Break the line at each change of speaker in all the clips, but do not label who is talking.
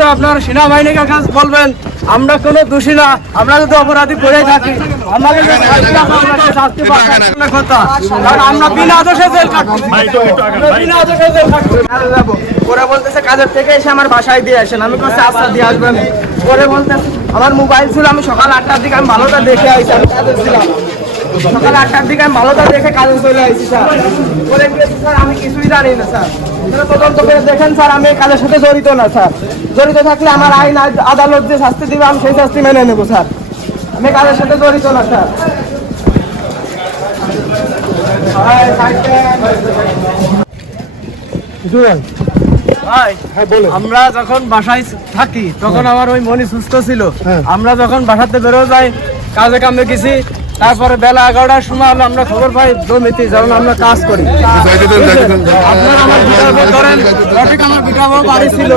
হলো আপনার সেনাবাহিনীকে কাছে বলবেন আমরা কোনো দোষী না আমরা যদি অপরাধী করে থাকি আমাকে যে শাস্তি হবে, আমরা সে শাস্তি পাবো। আসলে কথা। কারণ আমরা বিনা দোষে জেল কাটছি বিনা দোষে জেল কাটছি আর বলতেছে কাজের থেকে এসে আমার বাসায় দিয়ে আসেন। আমি কাছে আস্থা দিয়ে আসবেন পরে বলতেছে আমার মোবাইল ছিল আমি সকাল আটটার দিকে আমি ভালোটা দেখে আইছি আমি কাজে ছিলাম। সকাল আটটার দিকে আমি ভালোটা দেখে কাজে চলে আইছি স্যার। বলে গিয়েছি স্যার আমি কিছুই জানি না স্যার। তদন্ত করে দেখেন স্যার আমি কাজের সাথে জড়িত না স্যার। জড়িত থাকলে আমার আইন আদালত যে শাস্তি দিবে আমি সেই শাস্তি মেনে নেব স্যার। আমি কাজের সাথে জড়িত না স্যার। ভাই আমরা যখন বাসায় থাকি তখন আমার ওই মনি সুস্থ ছিল। আমরা যখন বাসাতে বেরো যাই কাজে কামে গেছি তারপরে বেলা এগারোটার সময় হলো আমরা খবর পাই জমিতে যখন আমরা কাজ করি। আপনারা আমার বিটাবো ধরেন সঠিক আমার বিটাবো বাড়ি ছিল।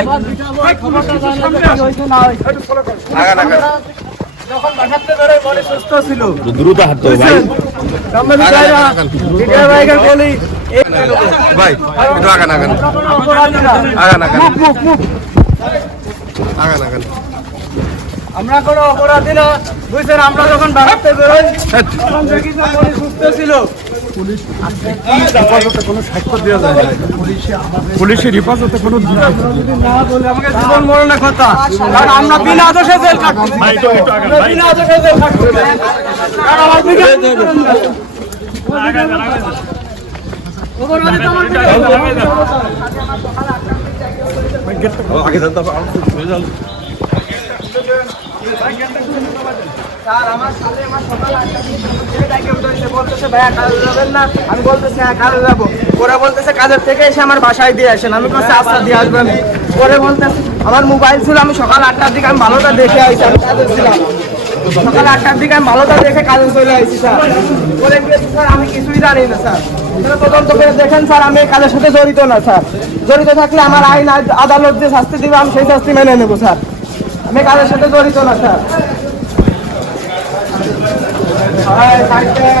আমার বিটাবো খবরটা জানাতে কি হয়েছে না হয়েছে। যখন বাসাতে বেরোই মনি সুস্থ ছিল
দ্রুত হাঁটতে ভাই
আমরা বিটাই ভাইকে বলি
ভাই একটু আগান আগান। আগান আগান
মুখ মুখ মুখ
আগান আগান।
আমরা কোনো অপরাধী না। বুঝছেন আমরা যখন বাড়াতে বেরোই তখন দেখি যে সুস্থ ছিল
হেফাজতে কোনো
না। বলে আমাকে জীবন মরণের কথা। কারণ আমরা বিনা দোষে জেল কাটছি বিনা দোষে জেল কাটছি কারণ আমার বিনা অপরাধী
আগে
স্যার, আমার সাথে আমার সকাল বলতেছে যাবেন না? আমি হ্যাঁ কাজে যাব। বলতেছে, কাজের থেকে এসে আমার বাসায় দিয়ে আসেন। আমি আস্থা দিয়ে আসবেন পরে আমার মোবাইল ছিল, আমি সকাল আটটার দিকে আমি ভালোটা দেখে আইছি, আমি সকাল আটটার দিকে আমি ভালোটা দেখে কাজে চলে আইছি, স্যার। গিয়েছি, স্যার, আমি কিছুই জানি না, স্যার। তদন্ত করে দেখেন, স্যার, আমি কাজের সাথে জড়িত না, স্যার। জড়িত থাকলে আমার আইন আদ- আদালত যে শাস্তি দিবে, আমি সেই শাস্তি মেনে নেব, স্যার। আমি কাজের সাথে জড়িত না, স্যার। সাইড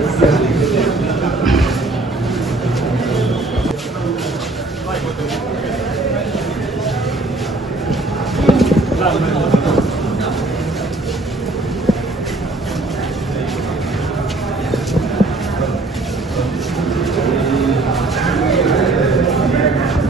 何?